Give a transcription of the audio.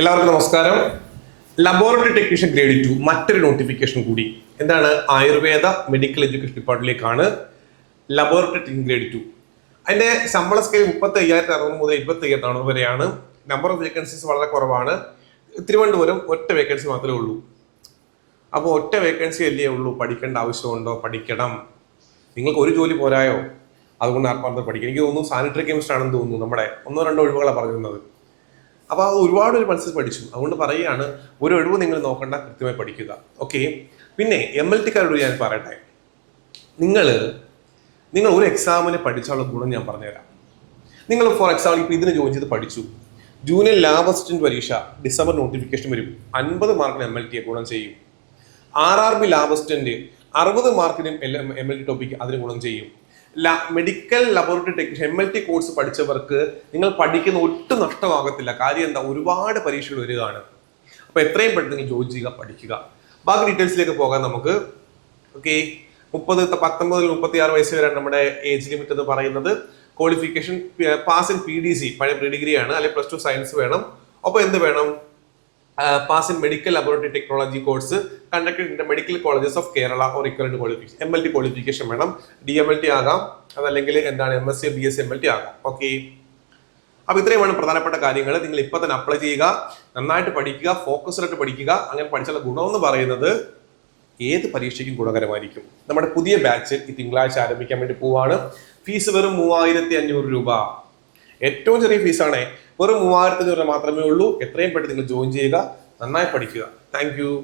എല്ലാവർക്കും നമസ്കാരം. Laboratory technician grade two മറ്റൊരു നോട്ടിഫിക്കേഷൻ കൂടി. എന്താണ്? ആയുർവേദ മെഡിക്കൽ എഡ്യൂക്കേഷൻ ഡിപ്പാർട്ട്മെന്റിലേക്കാണ് ലബോറട്ടറി ടെക്നീഷ്യൻ ഗ്രേഡ് ടു അതിന്റെ ശമ്പള സ്കെയിൽ മുപ്പത്തി അയ്യായിരത്തി അറുപത് മുതൽ ഇരുപത്തി അയ്യായിരത്തി അറുപത് വരെയാണ്. നമ്പർ ഓഫ് വേക്കൻസീസ് വളരെ കുറവാണ്. തിരുവനന്തപുരം ഒറ്റ വേക്കൻസി മാത്രമേ ഉള്ളൂ. അപ്പോൾ ഒറ്റ വേക്കൻസി അല്ലേ ഉള്ളൂ. പഠിക്കേണ്ട ആവശ്യമുണ്ടോ? പഠിക്കണം. നിങ്ങൾക്ക് ഒരു ജോലി പോരായോ? അതുകൊണ്ട് ആത്മാർത്ഥം പഠിക്കണം. എനിക്ക് തോന്നുന്നു സാനിറ്ററി കെമിസ്റ്റ് ആണെന്ന് തോന്നുന്നു നമ്മുടെ ഒന്നോ രണ്ടോ ഒഴിവുകളാണ് പറഞ്ഞിരുന്നത്. അപ്പോൾ അത് ഒരുപാട് ഒരു മത്സരം പഠിച്ചു. അതുകൊണ്ട് പറയുകയാണ് ഒരു ഒഴിവ് നിങ്ങൾ നോക്കണ്ട കൃത്യമായി പഠിക്കുക. ഓക്കെ പിന്നെ എം എൽ ടിക്കാരോട് ഞാൻ പറയട്ടെ. നിങ്ങൾ നിങ്ങൾ ഒരു എക്സാമിന് പഠിച്ചുള്ള ഗുണം ഞാൻ പറഞ്ഞുതരാം. നിങ്ങൾ ഫോർ എക്സാമ്പിൾ ഇപ്പോൾ ഇതിന് ജോയിൻ ചെയ്ത് പഠിച്ചു. ജൂനിയർ ലാബ് അസിസ്റ്റന്റ് പരീക്ഷ ഡിസംബർ നോട്ടിഫിക്കേഷൻ വരും. അൻപത് മാർക്കിന് എം എൽ ടിയെ ഗുണം ചെയ്യും. R R B lab assistant അറുപത് മാർക്കിനും എം എൽ ടി ടോപ്പിക്ക് അതിന് ഗുണം ചെയ്യും. Medical laboratory technician M L T course പഠിച്ചവർക്ക് നിങ്ങൾ പഠിക്കുന്ന ഒട്ടും നഷ്ടമാകത്തില്ല. കാര്യം എന്താ? ഒരുപാട് പരീക്ഷകൾ വരികയാണ് അപ്പൊ എത്രയും പെട്ടെന്ന് നിങ്ങൾ ജോയിൻ ചെയ്യുക പഠിക്കുക. ബാക്കി ഡീറ്റെയിൽസിലേക്ക് പോകാം നമുക്ക്. ഓക്കെ മുപ്പത് പത്തൊമ്പത് മുപ്പത്തി ആറ് വയസ്സ് വരെയാണ് നമ്മുടെ ഏജ് ലിമിറ്റ് എന്ന് പറയുന്നത്. Qualification pass in P D C പഴയ പ്രീ ഡിഗ്രി ആണ്. അല്ലെങ്കിൽ പ്ലസ് ടു സയൻസ് വേണം. അപ്പോൾ എന്ത് വേണം? Pass in medical laboratory technology course conducted in medical colleges of Kerala or equivalent qualification M L T qualification വേണം. ഡി എം എൽ ടി ആകാം. അതല്ലെങ്കിൽ എന്താണ് M S C B S M L T ആകാം. Okay അപ്പൊ ഇത്രയുമാണ് പ്രധാനപ്പെട്ട കാര്യങ്ങൾ നിങ്ങൾ ഇപ്പൊ തന്നെ അപ്ലൈ ചെയ്യുക. നന്നായിട്ട് പഠിക്കുക. ഫോക്കസ്ഡായിട്ട് പഠിക്കുക. അങ്ങനെ പഠിച്ചുള്ള ഗുണമെന്ന് പറയുന്നത് ഏത് പരീക്ഷയ്ക്കും ഗുണകരമായിരിക്കും. നമ്മുടെ പുതിയ ബാച്ച് ഈ തിങ്കളാഴ്ച ആരംഭിക്കാൻ വേണ്ടി പോവാണ്. ഫീസ് വെറും മൂവായിരത്തി അഞ്ഞൂറ് രൂപ. ഏറ്റവും ചെറിയ ഫീസാണ് വെറും മൂവായിരത്തി അഞ്ഞൂറ് മാത്രമേ ഉള്ളൂ. എത്രയും പെട്ടെന്ന് നിങ്ങൾ ജോയിൻ ചെയ്യുക. നന്നായി പഠിക്കുക. താങ്ക്